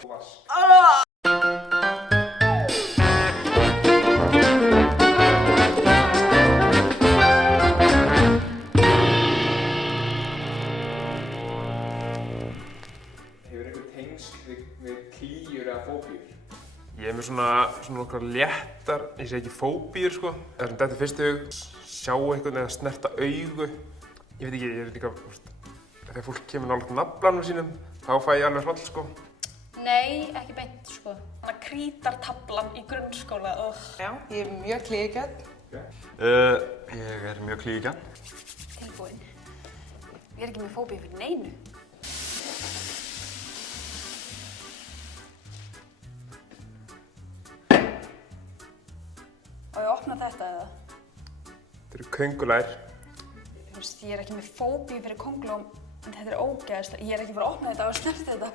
Hefur einhver tengsl við klíur eða fóbíur? Ég er með svona okkar léttar, ég segi ekki fóbíur sko. Það sem þetta fyrst í hug, sjá einhvern eða snerta augu. Ég veit ekki, ég er líka, þegar fólk kemur nálægt naflanum sínum, þá fæ ég alveg hroll sko. Nei, ekki beint sko. Þannig að krítartaflan í grunnskóla og... Já, ég er mjög klíggjörn. Ég er mjög klíggjörn. Tilbúin. Ég er ekki með fóbíu fyrir neinu. Á ég að opna þetta eða? Þetta eru köngulær. Ég er ekki með fóbíu fyrir köngulóm, en þetta er ógeðslega. Ég er ekki bara að opna þetta og snerta þetta.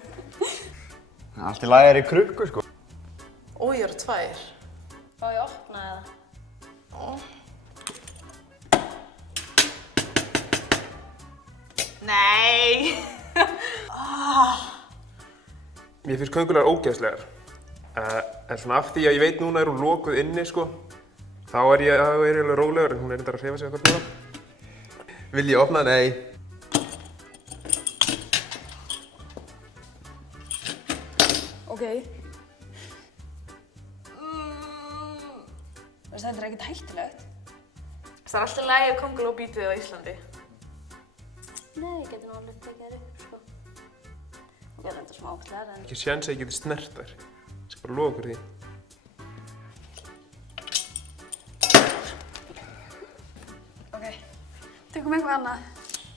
Allt í lagi er í krukku, sko. Og ég eru 2. Á ég að opna eða? Nei! Mér finnst köngulær ógeðslegar. En svona af því að ég veit núna er hún lokuð inni sko, þá er ég alveg rólegur, en hún er reyndar að hreyfa sig eitthvað núna. Vil ég opna? Nei. Ok. Þetta er ekkert hættulegt. Það er alltaf lagi að könguló býti þig á Íslandi. Nei, ég geti nú alveg tekið þér upp, sko. Og ég er enda smá áklæðar, en... Ekki séns að ég geti snert þær. Ég skal bara lofa ykkur því. Ok. Tökum eitthvað annað.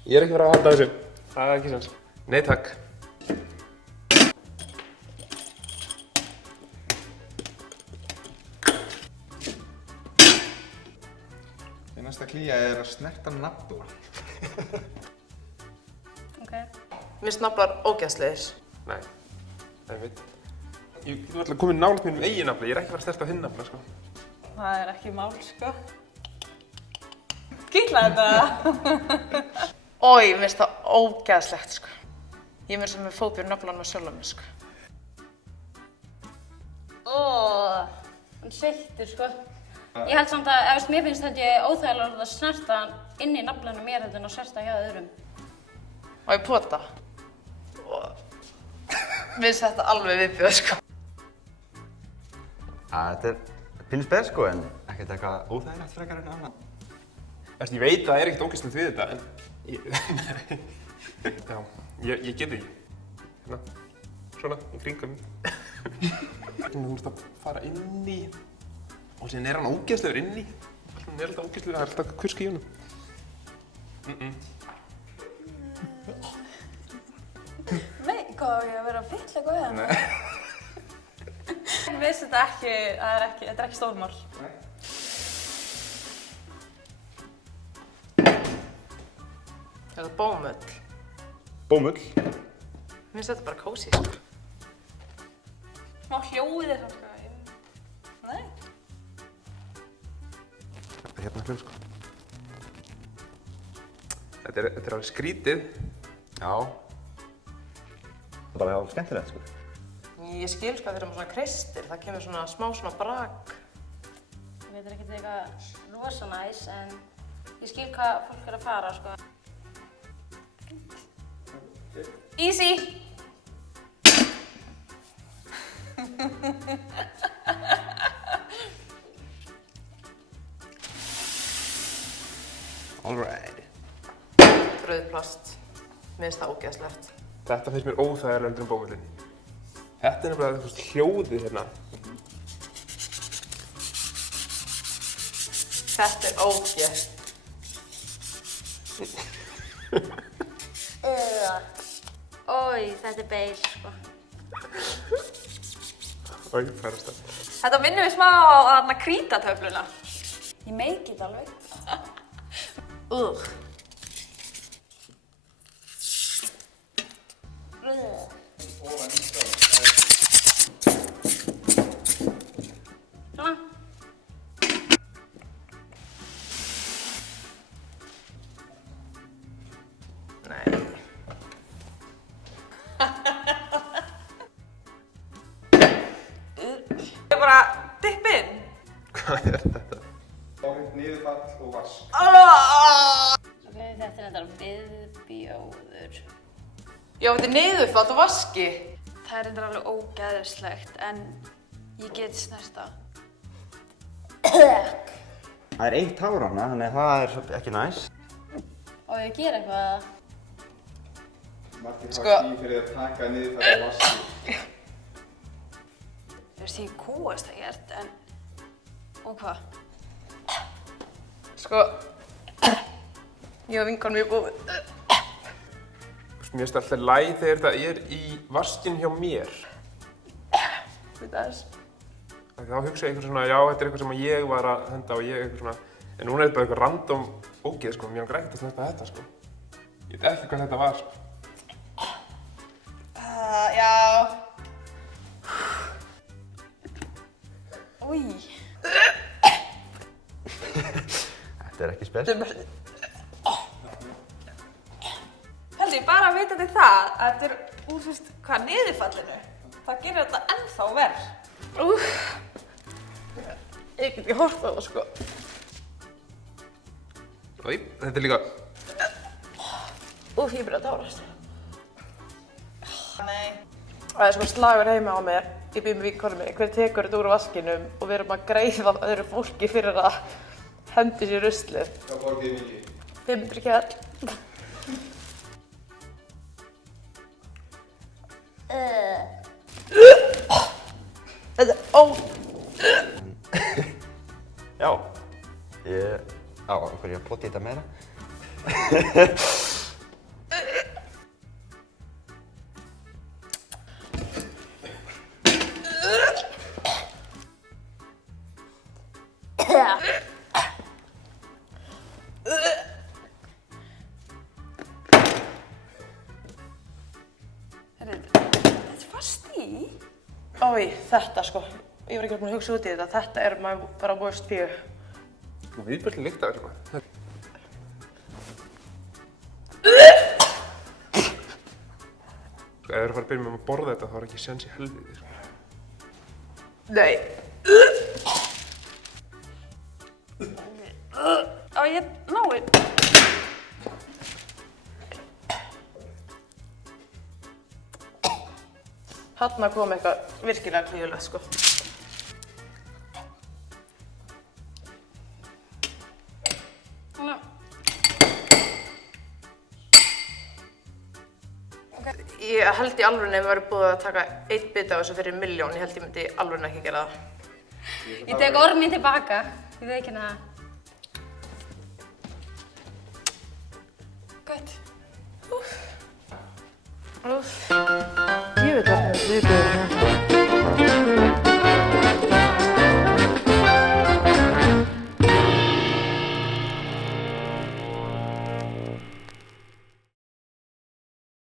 Ég er ekki verið að halda þessu. Það er ekki séns. Nei, takk. Næsta klía er að snerta nafla. Ok. Mér finnst naflar ógeðslegir. Nei, það veit. Ég er alltaf komið nálægt mínum eigin nafla. Ég er ekki verið að snerta á hinn nafla, sko. Það er ekki mál, sko. Gilla þetta! Ói, mér finnst það ógeðslegt, sko. Ég er mér sem með fóbíu naflanum að sjálfa mig, sko. Hann sveittur, sko. Ég held samt að, mér finnst þetta óþægilega að snerta inn í naflanum mér heldur en að snerta hjá öðrum. Og ég pota. Mér finnst þetta alveg viðbjóð, sko. Þetta er pínu spes, sko, en ekkert eitthvað óþægilegt frekar en annað. Ég veit að það er ekkert ógeðslegt við þetta, en... Já, ég get því. Hérna, svona, í kringum. Þú veist að fara inn í... Og síðan er hann ógeðslegur inni. Hann er alltaf ógeðslegur, það er alltaf kursk í honum. Nei, hvað á ég að vera að fylla eitthvað við hann? Mér finnst þetta ekki, þetta er ekki stórmál. Er það bómull? Bómull. Mér finnst þetta bara kósí, sko. Smá hljóðið er svona, Nei. Þetta er hérna hljóð, sko. Þetta er alveg skrítið. Já. Það er bara alveg skemmtilegt, sko. Ég skil sko að þeir eru með svona kristir, það kemur svona smá svona brak. Ég veit ekkert eitthvað rosa næs, en ég skil hvað fólk er að fara, sko. Easy! Alright. Rauðplast. Mér finnst það ógeðslegt. Þetta finnst mér óþægilega en bómullin. Þetta er nefnilega eitthvað hljóðið hérna. Þetta er ógeð. Ói, þetta er beil, sko. Ói, færast það. Þetta minnir mig smá á krítatöfluna. Ég meiki þetta alveg. Svona. Nei. Já, þetta er niðurfall og vaski. Það er reyndar alveg ógeðslegt, en ég get snert það. Það er eitt hár hana, þannig að það er ekki næs. Og ég ger eitthvað. Martin Sko- hafa stíð fyrir að taka niður það á vaski. Þú veist, ég kúast það gert, en... Og hvað? Sko, ég og vinkonum við búið. Mér finnst alltaf læg þegar þetta er í vaskinn hjá mér. Við þess. Þá hugsa ég eitthvað svona, já, þetta er eitthvað sem ég var að henda og ég eitthvað svona. En núna er þetta bara eitthvað random ógeð, sko. Mér langar ekkert að snerta þetta, sko. Ég veit ekki hvað þetta var, sko. Já. Új. Þetta er ekki spes. Haldi, bara að vita þig það, að þetta er úr, þú veist, hvað, niðurfallinu. Það gerir þetta ennþá verð. Ég get ekki hort á það, sko. Í, þetta er líka... Ég byrja að tárast. Nei. Það er sko slagur heima á mér. Ég býð með vinkonum minni. Hver tekur þetta úr vaskinum og við erum að greiða öðru fólki fyrir að hendi sér ruslið. Hvað borgið þið mikið? 500 kall. Þetta er Já. Á hverju ég að pota í þetta meira. Þetta er fast í. Þetta sko. Ég var ekki búin að hugsa út í þetta. Þetta er bara worst fear. Viðbjörnlega líkt af þessu, maður. Ef þið eru að fara að byrja með að borða þetta, þá er ekki séns í helviti, sko. Nei. Á, ég nái. Þarna kom eitthvað virkilega klíðulegt sko. Ég held í alvörunni ef við værum búið að taka 1 bita af þessu fyrir 1.000.000, ég held ég myndi í alvörunni ekki gera það. Ég tek orð mín tilbaka. Ég veit ekki það. Gött. Ég veit það, við byrjum.